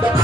Thank you.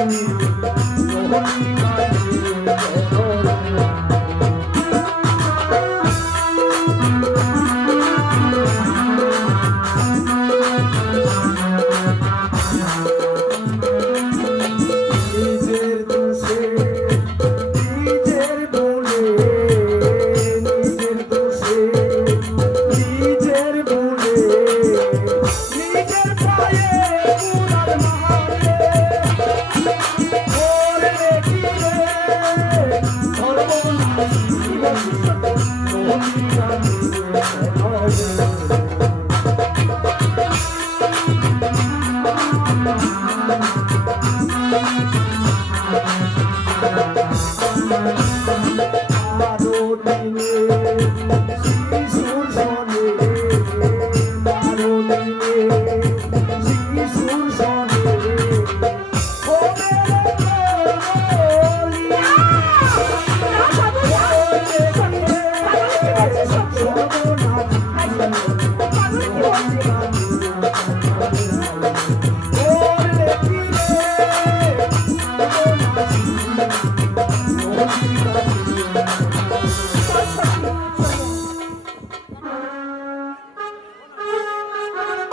Oh, Thank you.